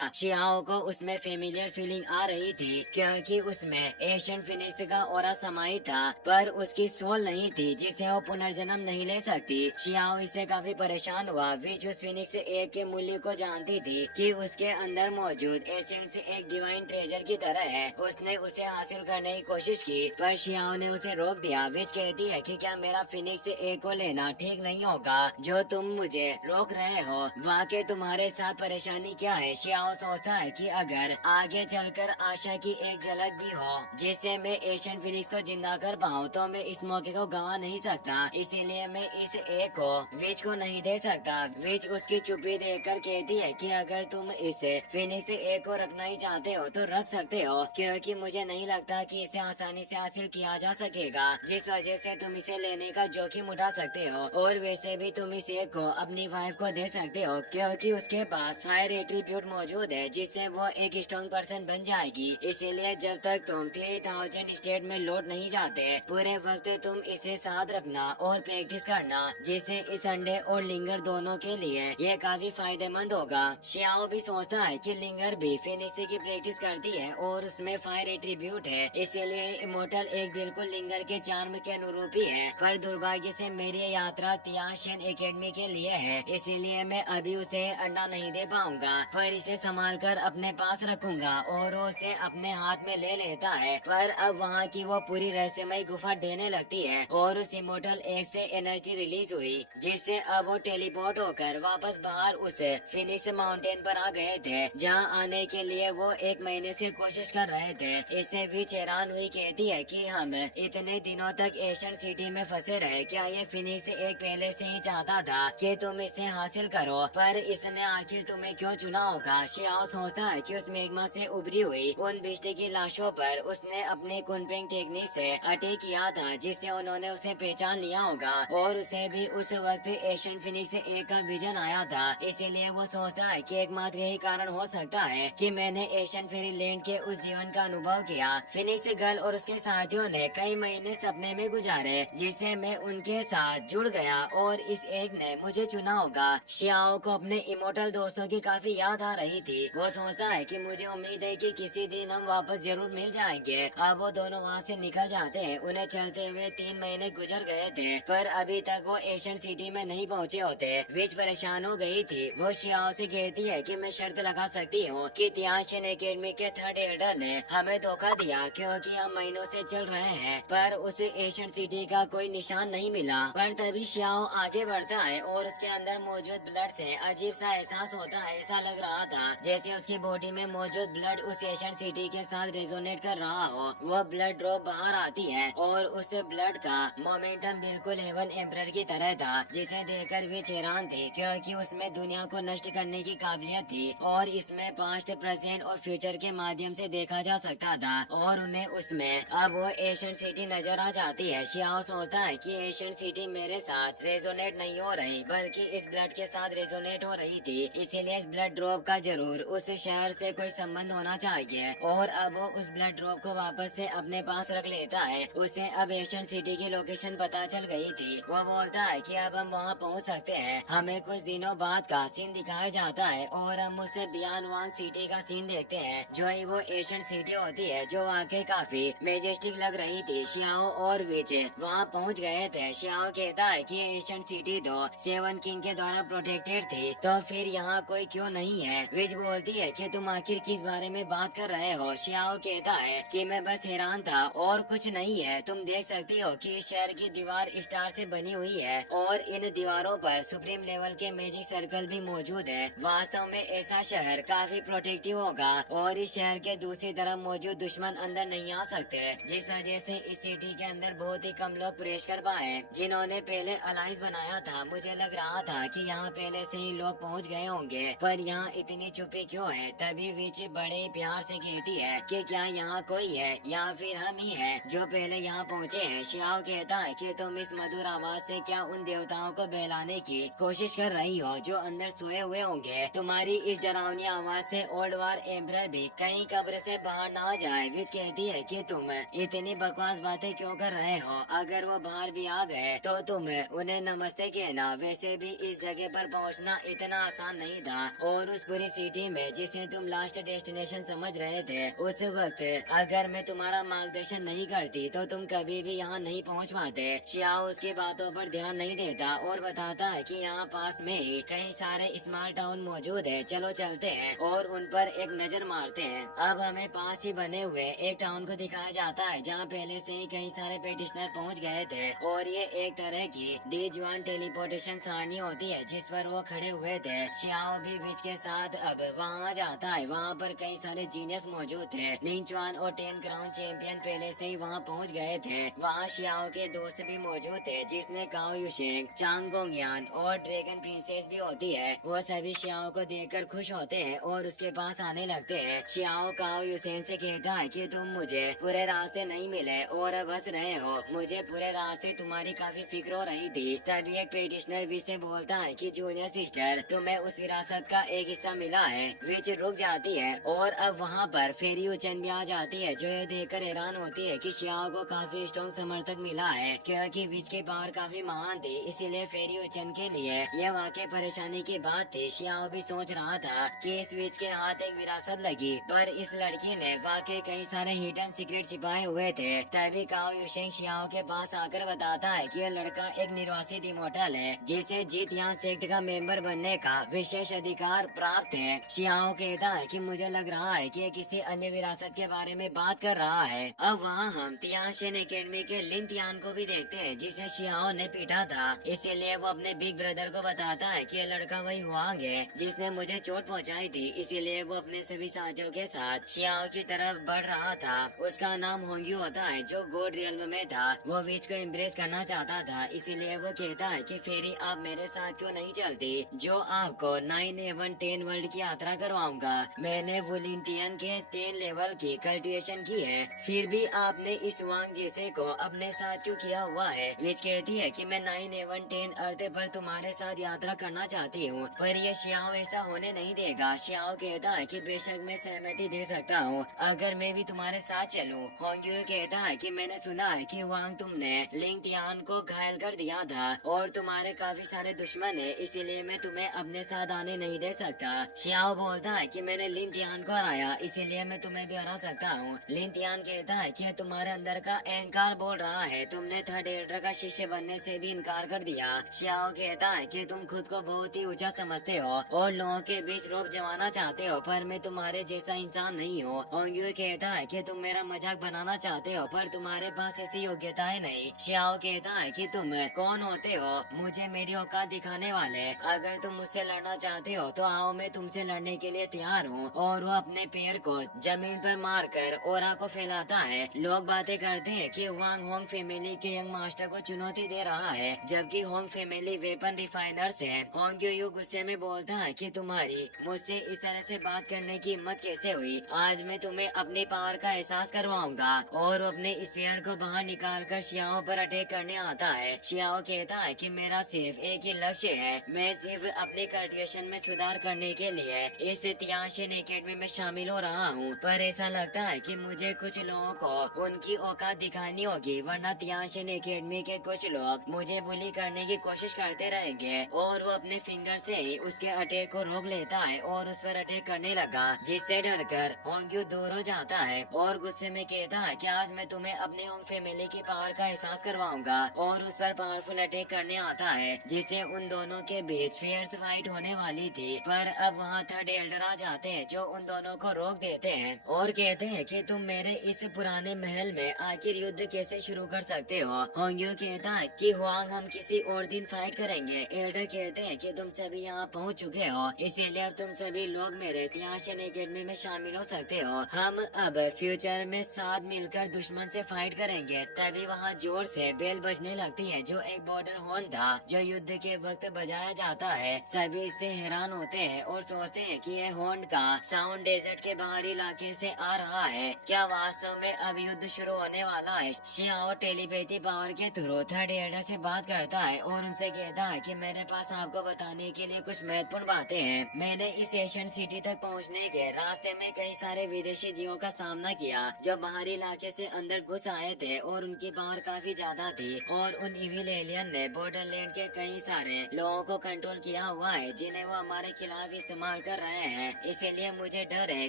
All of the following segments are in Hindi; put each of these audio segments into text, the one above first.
शियाओ को उसमें फेमिलियर फीलिंग आ रही थी क्योंकि उसमें एशियन फिनिक्स का ऑरा समाई था, पर उसकी सोल नहीं थी जिसे वो पुनर्जन्म नहीं ले सकती। शियाओ इससे काफी परेशान हुआ। विच उस फिनिक्स एक के मूल्य को जानती थी कि उसके अंदर मौजूद एसेंस एक डिवाइन ट्रेजर की तरह है। उसने उसे हासिल करने की कोशिश की पर शियाओ ने उसे रोक दिया। विच कहती है कि क्या मेरा फिनिक्स एक को लेना ठीक नहीं होगा जो तुम मुझे रोक रहे हो। वाकई तुम्हारे साथ परेशानी क्या है? शियाओ सोचता है कि अगर आगे चलकर आशा की एक झलक भी हो जिससे मैं एशियन फिनिक्स को जिंदा कर पाऊँ तो मैं इस मौके को गंवा नहीं सकता, इसीलिए मैं इस एक को विच को नहीं दे सकता। विच उसकी चुप्पी देखकर कहती है कि अगर तुम इस फिनिक्स एक को रखना ही चाहते हो तो रख सकते हो, क्योंकि मुझे नहीं लगता कि इसे आसानी से हासिल किया जा सकेगा जिस वजह से तुम इसे लेने का जोखिम उठा सकते हो। और वैसे भी तुम इस एक को अपनी वाइफ को दे सकते हो क्योंकि उसके पास फायर एट्रीब्यूट मौजूद है जिससे वो एक स्ट्रॉन्ग पर्सन बन जाएगी। इसीलिए जब तक तुम 3000 स्टेट में लौट नहीं जाते पूरे वक्त तुम इसे साथ रखना और प्रैक्टिस करना, जिससे इस संडे और लिंगर दोनों के लिए ये काफी फायदेमंद होगा। शियाओ भी सोचता है कि लिंगर भी फिनिक्स की प्रैक्टिस करती है और उसमें फायर एट्रीब्यूट है, इसीलिए इमोर्टल एक बिल्कुल लिंगर के चार्म के अनुरूप ही है। पर दुर्भाग्य से मेरी यात्रा तियाशियन एकेडमी के लिए है, इसीलिए मैं अभी उसे अंडा नहीं दे पाऊंगा, पर इसे संभाल कर अपने पास रखूंगा। और उसे अपने हाथ में ले लेता है। पर अब वहाँ की वो पूरी रहस्यमय गुफा देने लगती है और उस इमोर्टल एग से एनर्जी रिलीज हुई जिससे अब वो टेलीपोर्ट होकर वापस बाहर उस फिनिक्स माउंटेन पर आ गए थे जहाँ आने के लिए वो 1 महीने से कोशिश कर रहे थे। इससे भी हैरान हुई कहती है कि हम इतने दिनों तक एशियन सिटी में फंसे रहे, क्या ये फिनिक्स एक पहले से ही चाहता था कि तुम इसे हासिल करो, पर इसने आखिर तुम्हें क्यों चुना होगा? शियाओ सोचता है कि उस मेग्मा से उभरी हुई उन बिस्टी की लाशों पर उसने अपनी कुनपिंग टेक्निक से अटैक किया था जिससे उन्होंने उसे पहचान लिया होगा और उसे भी उस वक्त एशियन फिनिक्स एक का विजन आया था। इसीलिए वो सोचता है कि एकमात्र यही कारण हो सकता है कि मैंने एशियन फेरीलैंड के उस जीवन का अनुभव किया। फिनिक्स गर्ल और उसके साथियों ने कई महीने सपने में गुजारे जिससे मैं उनके साथ जुड़ गया और इस एक ने मुझे चुना होगा। शियाओ को अपने इमोर्टल दोस्तों की काफी याद आ रही थी। वो सोचता है कि मुझे उम्मीद है कि किसी दिन हम वापस जरूर मिल जाएंगे। अब वो दोनों वहाँ से निकल जाते हैं। उन्हें चलते हुए 3 महीने गुजर गए थे पर अभी तक वो एशियन सिटी में नहीं पहुँचे होते। विच परेशान हो गई थी। वो शियाओ से कहती है कि मैं शर्त लगा सकती हूँ कि तियाशियन एकेडमी के थर्ड एल्डर ने हमें धोखा दिया क्योंकि हम महीनों से चल रहे हैं पर उसे एशियन सिटी का कोई निशान नहीं मिला। पर तभी शियाओ आगे बढ़ता है और उसके अंदर मौजूद ब्लड से अजीब सा एहसास होता है। ऐसा लग रहा था जैसे उसकी बॉडी में मौजूद ब्लड उस एशियन सिटी के साथ रेजोनेट कर रहा हो। वो ब्लड ड्रॉप बाहर आती है और उस ब्लड का मोमेंटम बिल्कुल हेवन एम्परर की तरह था जिसे देखकर भी हैरान थे क्योंकि उसमें दुनिया को नष्ट करने की काबिलियत थी और इसमें पास्ट, प्रेजेंट और फ्यूचर के माध्यम से देखा जा सकता था और उन्हें उसमें अब वो एशियन सिटी नजर आ जाती है। शियाओ सोचता है कि एशियन सिटी मेरे साथ रेजोनेट नहीं हो रही बल्कि इस ब्लड के साथ रेजोनेट हो रही थी, इसीलिए इस ब्लड ड्रॉप का जरूर उस शहर से कोई संबंध होना चाहिए। और अब वो उस ब्लड ड्रॉप को वापस से अपने पास रख लेता है। उसे अब एशियन सिटी की लोकेशन पता चल गई थी। वो बोलता है कि अब हम वहाँ पहुँच सकते हैं। हमें कुछ दिनों बाद का सीन दिखाया जाता है और हम उससे बियॉन्ड वान सिटी का सीन देखते हैं जो ही वो एशियन सिटी होती है जो वाकई काफी मेजेस्टिक लग रही थी। शियाओ और विजय वहाँ पहुँच गए थे। शियाओ कहता है कि एशियन सिटी तो 7 किंग के द्वारा प्रोटेक्टेड थी तो फिर यहाँ कोई क्यों नहीं है? विज बोलती है कि तुम आखिर किस बारे में बात कर रहे हो? शियाओ कहता है कि मैं बस हैरान था और कुछ नहीं है। तुम देख सकती हो कि इस शहर की दीवार स्टार से बनी हुई है और इन दीवारों पर सुप्रीम लेवल के मैजिक सर्कल भी मौजूद है। वास्तव में ऐसा शहर काफी प्रोटेक्टिव होगा और इस शहर के दूसरी तरफ मौजूद दुश्मन अंदर नहीं आ सकते, जिस वजह से इस सिटी के अंदर बहुत ही कम लोग प्रवेश कर पाए जिन्होंने पहले अलायंस बनाया था। मुझे लग रहा था कि यहाँ पहले से ही लोग पहुँच गए होंगे पर यहाँ इतनी चुप्पी क्यों है? तभी विच बड़े ही प्यार से कहती है कि क्या यहाँ कोई है या फिर हम ही हैं जो पहले यहाँ पहुँचे हैं? शियाओ कहता है कि तुम इस मधुर आवाज से क्या उन देवताओं को बहलाने की कोशिश कर रही हो जो अंदर सोए हुए होंगे? तुम्हारी इस डरावनी आवाज से ओल्ड वार एम्परर भी कहीं कब्र से बाहर ना आ जाए। विच कहती है कि तुम इतनी बकवास बातें क्यों कर रहे हो? अगर वो बाहर भी आ गए तो तुम उन्हें नमस्ते कहना। वैसे भी इस जगह पर पहुंचना इतना आसान नहीं था और उस पूरी सिटी में जिसे तुम लास्ट डेस्टिनेशन समझ रहे थे, उस वक्त अगर मैं तुम्हारा मार्गदर्शन नहीं करती तो तुम कभी भी यहाँ नहीं पहुँच पाते। शियाओ उसकी बातों पर ध्यान नहीं देता और बताता है कि यहाँ पास में ही कई सारे स्मॉल टाउन मौजूद है, चलो चलते हैं और उन पर एक नजर मारते हैं। अब हमें पास ही बने हुए एक टाउन को दिखाया जाता है जहाँ पहले से ही कई सारे पेटिशनर पहुँच गए थे और ये एक तरह की डी-जुआन टेलीपोर्टेशन सारणी होती है जिस पर वो खड़े हुए थे। शियाओ भी बीच के साथ अब वहाँ जाता है। वहाँ पर कई सारे जीनियस मौजूद थे। निंगचुआन और 10 क्राउन चैंपियन पहले से ही वहाँ पहुँच गए थे। वहाँ शियाओ के दोस्त भी मौजूद थे जिसने काओ युशेंग, चांग गोंगयान और ड्रैगन प्रिंसेस भी होती है। वो सभी शियाओ को देखकर खुश होते हैं और उसके पास आने लगते हैं। शियाओ काओ युशेंग से कहता है कि तुम मुझे पूरे रास्ते नहीं मिले और अब हंस रहे हो। मुझे पूरे रास्ते तुम्हारी काफी फिक्र हो रही थी। तभी एक प्रेटिशनर भी से बोलता है कि जूनियर सिस्टर, तुम्हें उस विरासत का एक हिस्सा मिला है। विच रुक जाती है और अब वहाँ पर फेरी उचन भी आ जाती है जो ये देखकर हैरान होती है कि शियाओ को काफी स्ट्रॉन्ग समर्थक मिला है क्योंकि विच के पावर काफी महान थे, इसीलिए फेरी उचन के लिए यह वाकई परेशानी की बात थी। शियाओ भी सोच रहा था कि इस विच के हाथ एक विरासत लगी, पर इस लड़की ने वाकई कई सारे हिडन सीक्रेट छिपाए हुए थे। तभी काओ युशेंग शियाओ के पास आकर बताता है कि यह लड़का एक निर्वासित इमोर्टल है जिसे जीतयान सेक्ट का मेंबर बनने का विशेष अधिकार प्राप्त है। शियाओ कहता है कि मुझे लग रहा है कि यह किसी अन्य विरासत के बारे में बात कर रहा है। अब वहाँ हम तियानशेन एकेडमी के लिन तियान को भी देखते हैं जिसे शियाओ ने पीटा था, इसीलिए वो अपने बिग ब्रदर को बताता है कि यह लड़का वही हुआंग है जिसने मुझे चोट पहुंचाई थी। इसीलिए वो अपने सभी साथियों के साथ शियाओ की तरफ बढ़ रहा था। उसका नाम होंग्यू होता है जो गोड रियल्म में था। वो विच को इम्प्रेस करना चाहता था, इसीलिए वो कहता है कि फेरी आप मेरे साथ क्यों नहीं चलती जो आपको 9-11-10 वर्ल्ड की यात्रा करवाऊंगा। मैंने वुलिंटियन के 10 लेवल की कल्टिवेशन की है, फिर भी आपने इस वांग जैसे को अपने साथ क्यों किया हुआ है। विच कहती है कि मैं 9-11-10 अर्थ पर तुम्हारे साथ यात्रा करना चाहती हूँ, पर ये शियाओ ऐसा होने नहीं देगा। शियाओ कहता है कि बेशक मैं सहमति दे सकता हूँ अगर मैं भी तुम्हारे साथ चलूं। होंग्यू कहता है कि मैंने सुना है कि वांग तुमने लिंग तियान को घायल कर दिया था और तुम्हारे काफी सारे दुश्मन है, इसीलिए मैं तुम्हें अपने साथ आने नहीं दे सकता। शियाओ बोलता है कि मैंने लिन तियान को हराया, इसीलिए मैं तुम्हें भी हरा सकता हूँ। लिन तियान कहता है कि तुम्हारे अंदर का अहंकार बोल रहा है, तुमने थर्ड एल्डर का शिष्य बनने से भी इनकार कर दिया। शियाओ कहता है कि तुम खुद को बहुत ही ऊंचा समझते हो और लोगों के बीच रोब जमाना चाहते हो, पर मैं तुम्हारे जैसा इंसान नहीं हूँ। होंग्यू कहता है कि तुम मेरा मजाक बनाना चाहते हो, पर तुम्हारे पास ऐसी योग्यताएं नहीं। शियाओ कहता है कि तुम कौन होते हो मुझे मेरी औकात दिखाने वाले। अगर तुम मुझसे लड़ना चाहते हो तो आओ, मैं तुमसे लड़ने के लिए तैयार हूँ। और वो अपने पैर को जमीन पर मारकर ओरा को फैलाता है। लोग बातें करते हैं कि वांग होंग फैमिली के यंग मास्टर को चुनौती दे रहा है, जबकि होंग फैमिली वेपन रिफाइनर्स है। होंग यू गुस्से में बोलता है कि तुम्हारी मुझसे इस तरह से बात करने की हिम्मत कैसे हुई। आज मैं तुम्हें अपनी पावर का एहसास करवाऊंगा। और वो अपने स्पीयर को बाहर निकाल कर शियाओ पर अटैक करने आता है। शियाओ कहता है कि मेरा सिर्फ एक ही लक्ष्य है, मैं सिर्फ अपने कल्टिवेशन में सुधार करने के लिए इस तियानशेन एकेडमी में शामिल हो रहा हूँ, पर ऐसा लगता है कि मुझे कुछ लोगों को उनकी औकात दिखानी होगी, वरना तियानशेन एकेडमी के कुछ लोग मुझे बुली करने की कोशिश करते रहेंगे। और वो अपने फिंगर से ही उसके अटैक को रोक लेता है और उस पर अटैक करने लगा, जिससे डरकर होंग्यू दूर हो जाता है और गुस्से में कहता है कि आज मैं तुम्हें अपने होंग फैमिली की पावर का एहसास करवाऊंगा। और उस पर पावरफुल अटैक करने आता है, जिससे उन दोनों के बीच फियर्स फाइट होने वाली थी। पर अब वहाँ थर्ड एल्डर आ जाते हैं जो उन दोनों को रोक देते हैं और कहते हैं कि तुम मेरे इस पुराने महल में आखिर युद्ध कैसे शुरू कर सकते हो। होंग्यू कहता है कि हुआंग हम किसी और दिन फाइट करेंगे। एल्डर कहते हैं कि तुम सभी यहाँ पहुँच चुके हो, इसीलिए अब तुम सभी लोग मेरे तियानशेन एकेडमी में शामिल हो सकते हो। हम अब फ्यूचर में साथ मिलकर दुश्मन से फाइट करेंगे। तभी वहाँ जोर से बेल बजने लगती है जो एक बॉर्डर हॉर्न था जो युद्ध के वक्त बजाया जाता है। सभी इससे हैरान होते हैं और सोचते हैं कि यह हॉर्न का साउंड डेजर्ट के बाहरी इलाके से आ रहा है। क्या वास्तव में अब युद्ध शुरू होने वाला है? शियाओ टेलीपैथी पावर के थ्रू थर्ड एल्डर से बात करता है और उनसे कहता है कि मेरे पास आपको बताने के लिए कुछ महत्वपूर्ण बातें हैं। मैंने इस एशियन सिटी तक पहुंचने के रास्ते में कई सारे विदेशी जीवों का सामना किया जो बाहरी इलाके से अंदर घुस आए थे और उनकी पावर काफी ज्यादा थी। और उन इविल एलियन ने बॉर्डरलैंड के कई सारे लोगों को कंट्रोल किया हुआ है जिन्हें वो हमारे खिलाफ इस्तेमाल इस्तेमाल कर रहे हैं, इसीलिए मुझे डर है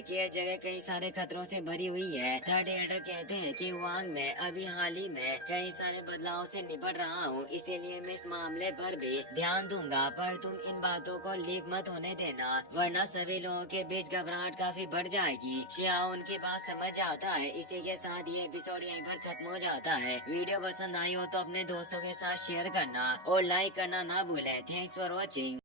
कि यह जगह कई सारे खतरों से भरी हुई है। थर्ड एडर कहते हैं कि वांग में अभी हाल ही में कई सारे बदलाव से निपट रहा हूँ, इसीलिए मैं इस मामले पर भी ध्यान दूंगा, पर तुम इन बातों को लीक मत होने देना, वरना सभी लोगों के बीच घबराहट काफी बढ़ जाएगी। शियाओ उनकी बात समझ जाता है। इसी के साथ ये एपिसोड यहीं पर खत्म हो जाता है। वीडियो पसंद आई हो तो अपने दोस्तों के साथ शेयर करना और लाइक करना ना भूलें। Thanks for watching.